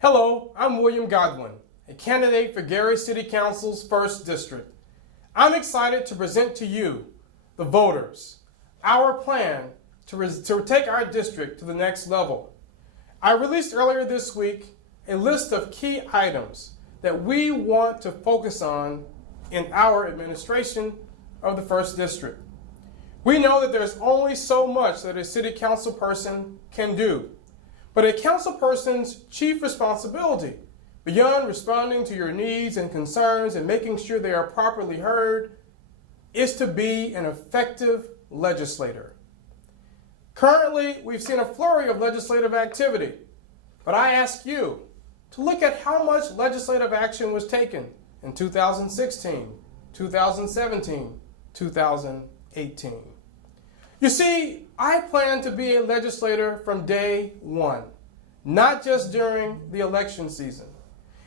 Hello, I'm William Godwin, a candidate for Gary City Council's 1st District. I'm excited to present to you, the voters, our plan to take our district to the next level. I released earlier this week a list of key items that we want to focus on in our administration of the 1st District. We know that there's only so much that a city council person can do, but a council person's chief responsibility, beyond responding to your needs and concerns and making sure they are properly heard, is to be an effective legislator. Currently, we've seen a flurry of legislative activity, but I ask you to look at how much legislative action was taken in 2016, 2017, 2018. You see, I plan to be a legislator from day one, not just during the election season.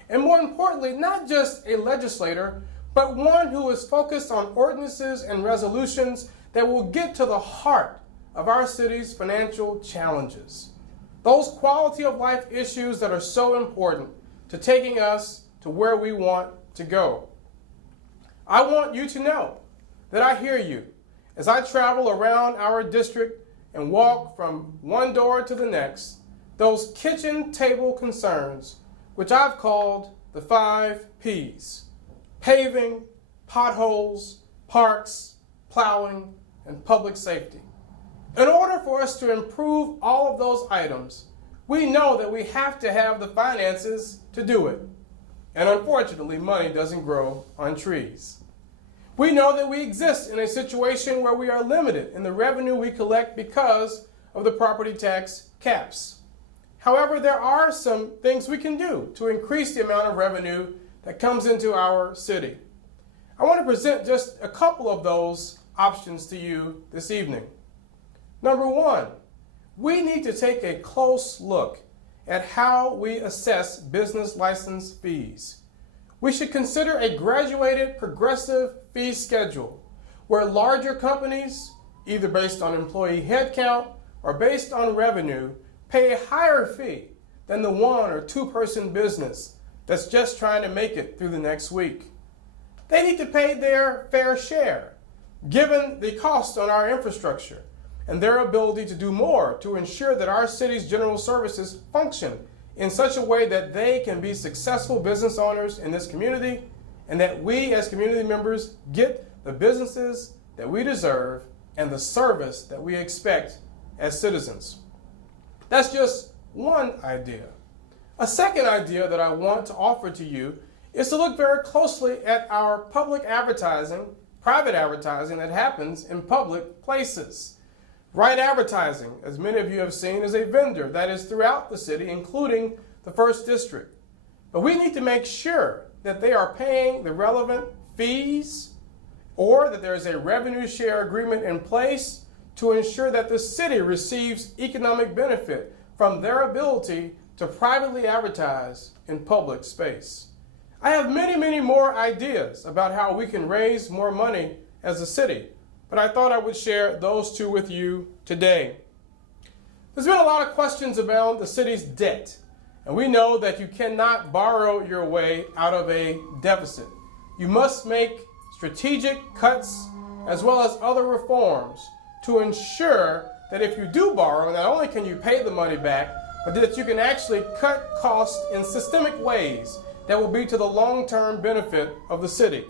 And more importantly, not just a legislator, but one who is focused on ordinances and resolutions that will get to the heart of our city's financial challenges. Those quality of life issues that are so important to taking us to where we want to go. I want you to know that I hear you as I travel around our district and walk from one door to the next, those kitchen table concerns, which I've called the 5 Ps: paving, potholes, parks, plowing, and public safety. In order for us to improve all of those items, we know that we have to have the finances to do it. And unfortunately, money doesn't grow on trees. We know that we exist in a situation where we are limited in the revenue we collect because of the property tax caps. However, there are some things we can do to increase the amount of revenue that comes into our city. I want to present just a couple of those options to you this evening. Number one, we need to take a close look at how we assess business license fees. We should consider a graduated progressive fee schedule where larger companies, either based on employee headcount or based on revenue, pay a higher fee than the 1 or 2 person business that's just trying to make it through the next week. They need to pay their fair share, given the cost on our infrastructure and their ability to do more to ensure that our city's general services function in such a way that they can be successful business owners in this community, and that we as community members get the businesses that we deserve and the service that we expect as citizens. That's just one idea. A second idea that I want to offer to you is to look very closely at our public advertising, private advertising that happens in public places. Right advertising, as many of you have seen, is a vendor that is throughout the city, including the 1st District. But we need to make sure that they are paying the relevant fees, or that there is a revenue share agreement in place to ensure that the city receives economic benefit from their ability to privately advertise in public space. I have many more ideas about how we can raise more money as a city, but I thought I would share those 2 with you today. There's been a lot of questions about the city's debt, and we know that you cannot borrow your way out of a deficit. You must make strategic cuts as well as other reforms to ensure that if you do borrow, not only can you pay the money back, but that you can actually cut costs in systemic ways that will be to the long-term benefit of the city.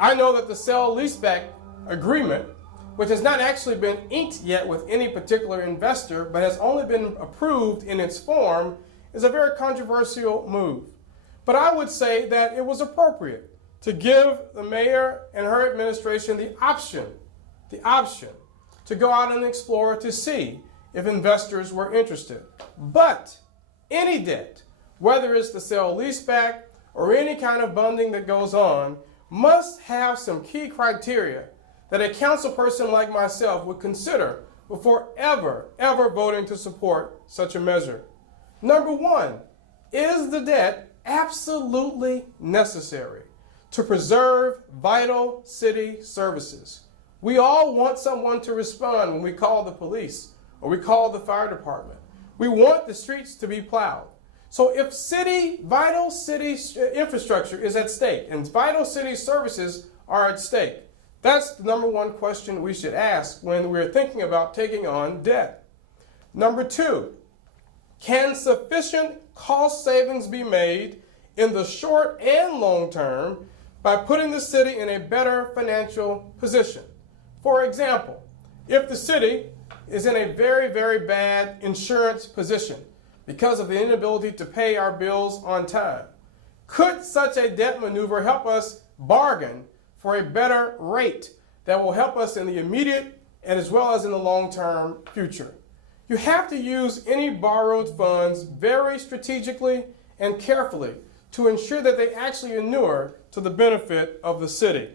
I know that the sale-leaseback agreement, which has not actually been inked yet with any particular investor, but has only been approved in its form, is a very controversial move. But I would say that it was appropriate to give the mayor and her administration the option to go out and explore to see if investors were interested. But any debt, whether it's the sale-leaseback or any kind of bonding that goes on, must have some key criteria that a council person like myself would consider before ever voting to support such a measure. Number one, is the debt absolutely necessary to preserve vital city services? We all want someone to respond when we call the police or we call the fire department. We want the streets to be plowed. So if vital city infrastructure is at stake and vital city services are at stake, that's the number one question we should ask when we're thinking about taking on debt. Number two, can sufficient cost savings be made in the short and long term by putting the city in a better financial position? For example, if the city is in a very, very bad insurance position because of the inability to pay our bills on time, could such a debt maneuver help us bargain for a better rate that will help us in the immediate and as well as in the long-term future? You have to use any borrowed funds very strategically and carefully to ensure that they actually inure to the benefit of the city.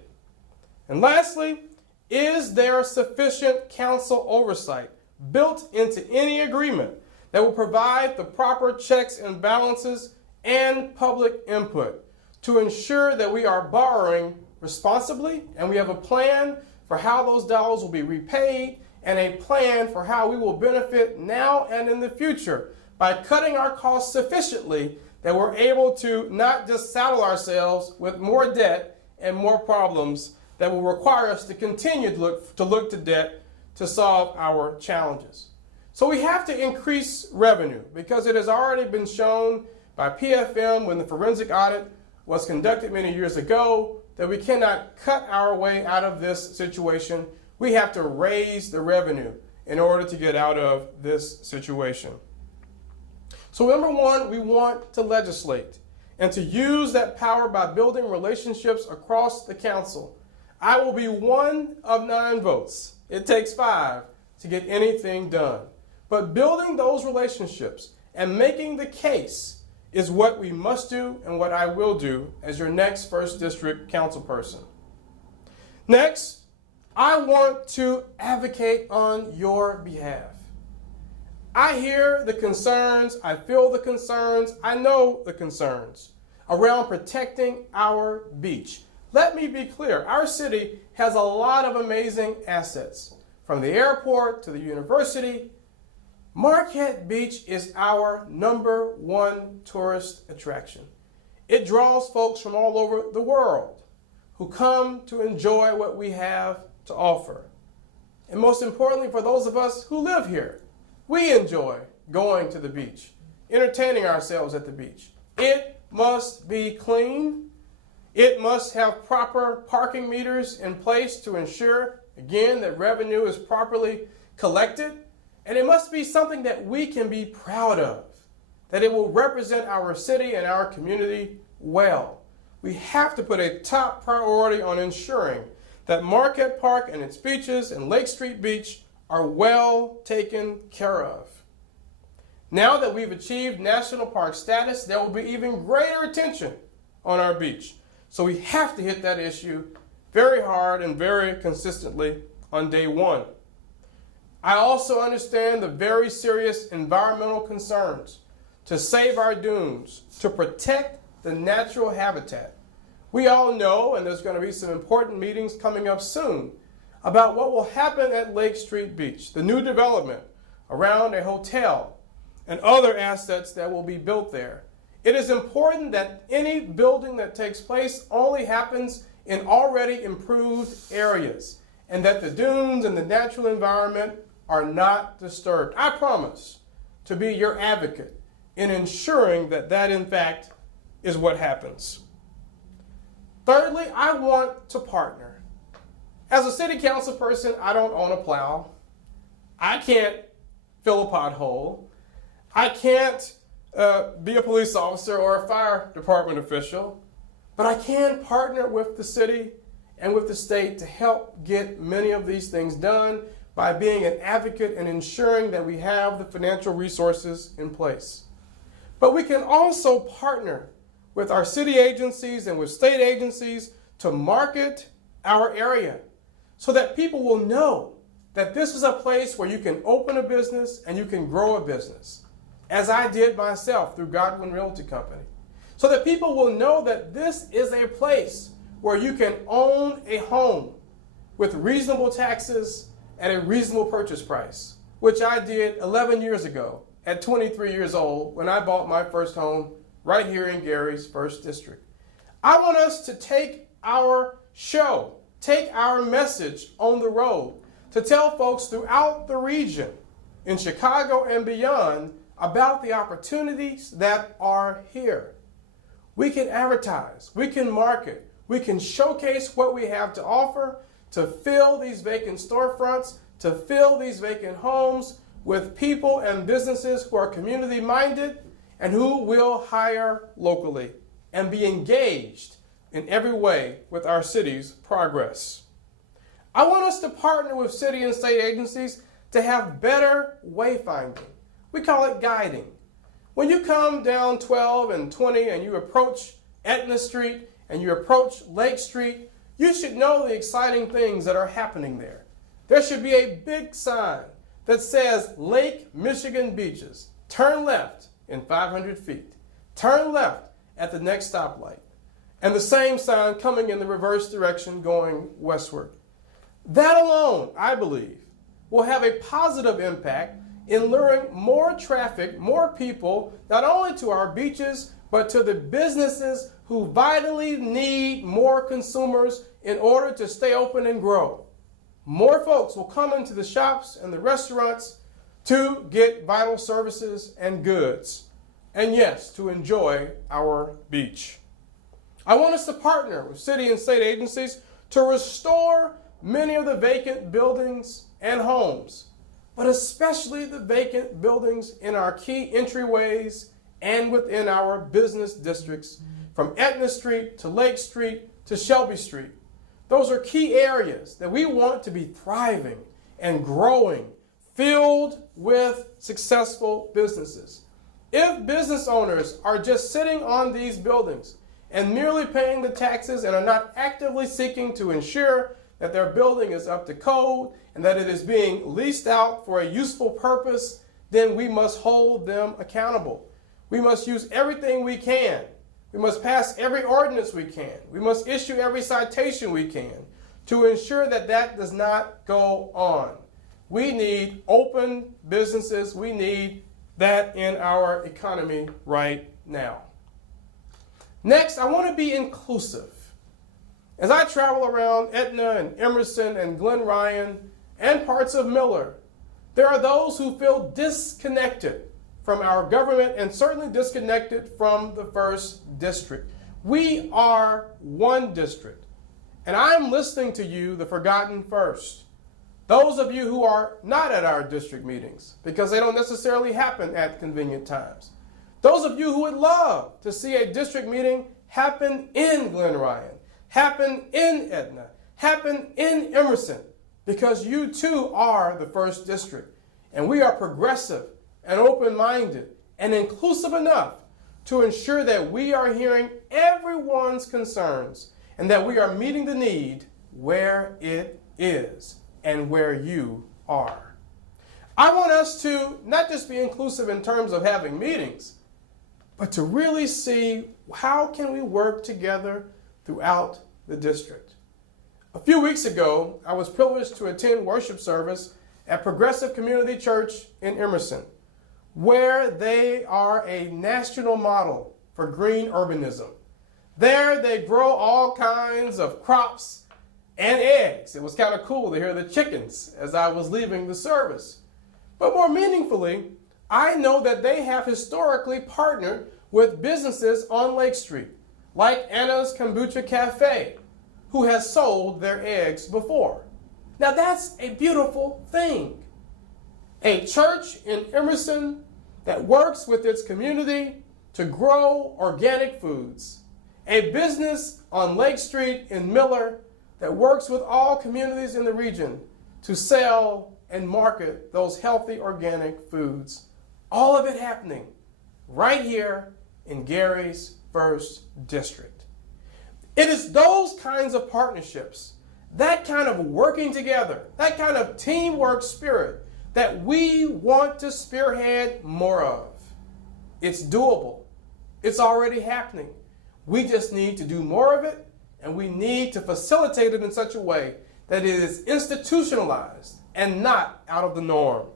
And lastly, is there sufficient council oversight built into any agreement that will provide the proper checks and balances and public input to ensure that we are borrowing responsibly and we have a plan for how those dollars will be repaid and a plan for how we will benefit now and in the future by cutting our costs sufficiently that we're able to not just saddle ourselves with more debt and more problems that will require us to continue to look to debt to solve our challenges. So we have to increase revenue because it has already been shown by PFM when the forensic audit was conducted many years ago that we cannot cut our way out of this situation. We have to raise the revenue in order to get out of this situation. So number one, we want to legislate and to use that power by building relationships across the council. I will be one of 9 votes. It takes 5 to get anything done. But building those relationships and making the case is what we must do and what I will do as your next 1st District council person. Next, I want to advocate on your behalf. I hear the concerns, I feel the concerns, I know the concerns around protecting our beach. Let me be clear, our city has a lot of amazing assets. From the airport to the university, Marquette Beach is our number 1 tourist attraction. It draws folks from all over the world who come to enjoy what we have to offer. And most importantly, for those of us who live here, we enjoy going to the beach, entertaining ourselves at the beach. It must be clean. It must have proper parking meters in place to ensure, again, that revenue is properly collected. And it must be something that we can be proud of, that it will represent our city and our community well. We have to put a top priority on ensuring that Marquette Park and its beaches and Lake Street Beach are well taken care of. Now that we've achieved national park status, there will be even greater attention on our beach. So we have to hit that issue very hard and very consistently on day one. I also understand the very serious environmental concerns to save our dunes, to protect the natural habitat. We all know, and there's going to be some important meetings coming up soon, about what will happen at Lake Street Beach, the new development around a hotel and other assets that will be built there. It is important that any building that takes place only happens in already improved areas and that the dunes and the natural environment are not disturbed. I promise to be your advocate in ensuring that that in fact is what happens. Thirdly, I want to partner. As a city council person, I don't own a plow. I can't fill a pothole. I can't be a police officer or a fire department official, but I can partner with the city and with the state to help get many of these things done by being an advocate and ensuring that we have the financial resources in place. But we can also partner with our city agencies and with state agencies to market our area so that people will know that this is a place where you can open a business and you can grow a business, as I did myself through Godwin Realty Company, so that people will know that this is a place where you can own a home with reasonable taxes at a reasonable purchase price, which I did 11 years ago at 23 years old when I bought my first home right here in Gary's 1st District. I want us to take our show, take our message on the road to tell folks throughout the region, in Chicago and beyond, about the opportunities that are here. We can advertise, we can market, we can showcase what we have to offer to fill these vacant storefronts, to fill these vacant homes with people and businesses who are community minded and who will hire locally and be engaged in every way with our city's progress. I want us to partner with city and state agencies to have better wayfinding. We call it guiding. When you come down 12 and 20 and you approach Etna Street and you approach Lake Street, you should know the exciting things that are happening there. There should be a big sign that says Lake Michigan Beaches. Turn left in 500 feet. Turn left at the next stoplight. And the same sign coming in the reverse direction going westward. That alone, I believe, will have a positive impact in luring more traffic, more people, not only to our beaches, but to the businesses who vitally need more consumers in order to stay open and grow. More folks will come into the shops and the restaurants to get vital services and goods. And yes, to enjoy our beach. I want us to partner with city and state agencies to restore many of the vacant buildings and homes, but especially the vacant buildings in our key entryways and within our business districts, from Etna Street to Lake Street to Shelby Street. Those are key areas that we want to be thriving and growing, filled with successful businesses. If business owners are just sitting on these buildings and merely paying the taxes and are not actively seeking to ensure that their building is up to code and that it is being leased out for a useful purpose, then we must hold them accountable. We must use everything we can. We must pass every ordinance we can. We must issue every citation we can to ensure that that does not go on. We need open businesses. We need that in our economy right now. Next, I want to be inclusive. As I travel around Etna and Emerson and Glen Ryan and parts of Miller, there are those who feel disconnected from our government and certainly disconnected from the 1st District. We are one district, and I'm listening to you, the forgotten first. Those of you who are not at our district meetings, because they don't necessarily happen at convenient times. Those of you who would love to see a district meeting happen in Glen Ryan, happen in Etna, happen in Emerson, because you too are the 1st District. And we are progressive and open-minded and inclusive enough to ensure that we are hearing everyone's concerns and that we are meeting the need where it is and where you are. I want us to not just be inclusive in terms of having meetings, but to really see how can we work together throughout the district. A few weeks ago, I was privileged to attend worship service at Progressive Community Church in Emerson, where they are a national model for green urbanism. There they grow all kinds of crops and eggs. It was kind of cool to hear the chickens as I was leaving the service. But more meaningfully, I know that they have historically partnered with businesses on Lake Street, like Anna's Kombucha Cafe, who has sold their eggs before. Now that's a beautiful thing. A church in Emerson that works with its community to grow organic foods. A business on Lake Street in Miller that works with all communities in the region to sell and market those healthy organic foods. All of it happening right here in Gary's 1st District. It is those kinds of partnerships, that kind of working together, that kind of teamwork spirit that we want to spearhead more of. It's doable. It's already happening. We just need to do more of it, and we need to facilitate it in such a way that it is institutionalized and not out of the norm.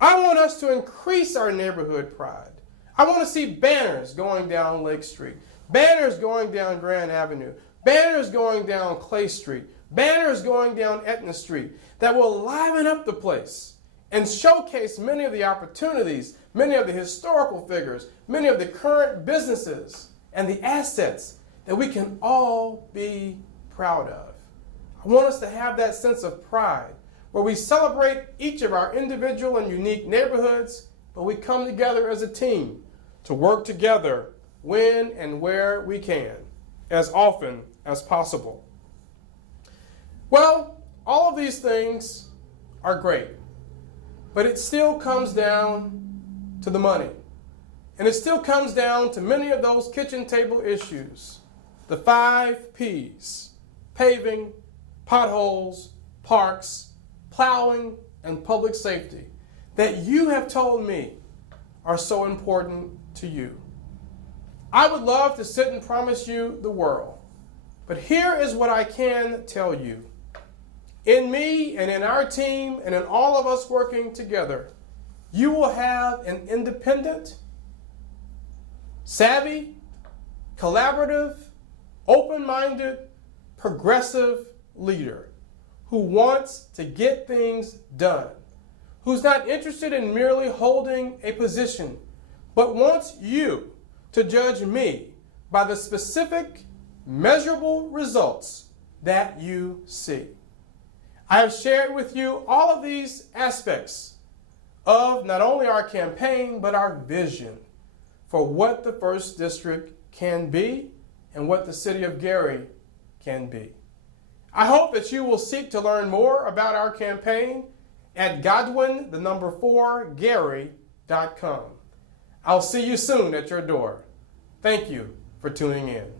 I want us to increase our neighborhood pride. I want to see banners going down Lake Street, banners going down Grand Avenue, banners going down Clay Street, banners going down Etna Street that will liven up the place and showcase many of the opportunities, many of the historical figures, many of the current businesses and the assets that we can all be proud of. I want us to have that sense of pride where we celebrate each of our individual and unique neighborhoods, but we come together as a team to work together when and where we can, as often as possible. Well, all of these things are great, but it still comes down to the money. And it still comes down to many of those kitchen table issues. The 5 P's: paving, potholes, parks, plowing, and public safety that you have told me are so important to you. I would love to sit and promise you the world, but here is what I can tell you. In me and in our team and in all of us working together, you will have an independent, savvy, collaborative, open-minded, progressive leader who wants to get things done, who's not interested in merely holding a position, but wants you to judge me by the specific, measurable results that you see. I have shared with you all of these aspects of not only our campaign, but our vision for what the 1st District can be and what the city of Gary can be. I hope that you will seek to learn more about our campaign at Godwin4Gary.com. I'll see you soon at your door. Thank you for tuning in.